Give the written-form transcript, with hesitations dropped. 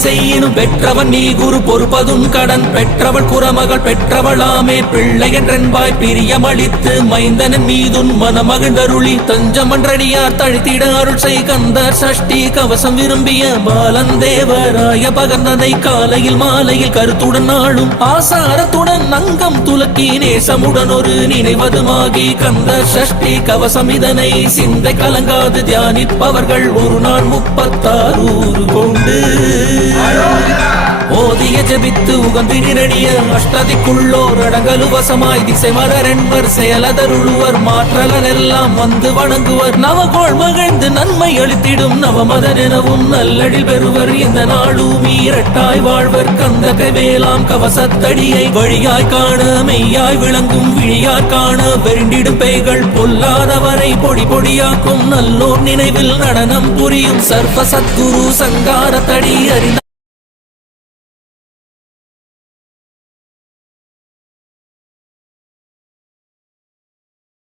செய்யினும் பெற்றவன் நீ குரு பொறுப்பதும் கடன் பெற்றவள் குறமகள் பெற்றவளாமே பிள்ளை என்றென்பாய் பிரியமளித்து மைந்தனன் மீதுன் மனமகிழ்ந்தருளி தஞ்சமன்றடியார் தழுத்திட அருள் செய் கந்தர் சஷ்டி கவசம் விரும்பிய பாலன் தேவராய பகர்ந்தனை காலையில் மாலையில் கருத்துடன் நாளும் ஆசாரத்துடன் அங்கம் துலக்கி நேசமுடன் ஒரு நினைவதுமாகி கந்தர் சஷ்டி கவசம் இதனை சிந்தை கலங்காது தியானிப்பவர்கள் ஒரு நாள் 36 கொண்டு ஓதிய ஜபித்து உகந்து நிரடிய அஷ்டதிக்குள்ளோர் அடங்கலு வசமாய் திசை மலரென்பர் செயலதருளுவர் மாற்றலர் எல்லாம் வந்து வணங்குவர் நவகோள் மகிழ்ந்து நன்மை அளித்திடும் நவமதன் எனவும் நல்லடில் பெறுவர் இந்த நாளும் இரட்டாய் வாழ்வர் கந்த கைவேலாம் கவசத்தடியை வழியாய் காண மெய்யாய் விளங்கும் விழியார் காண வெறிண்டிடும் பேய்கள் பொல்லாதவரை பொடி பொடியாக்கும் நல்லோர் நினைவில் நடனம் புரியும் சர்வ சத்குரு சங்காரத்தடி அறிந்த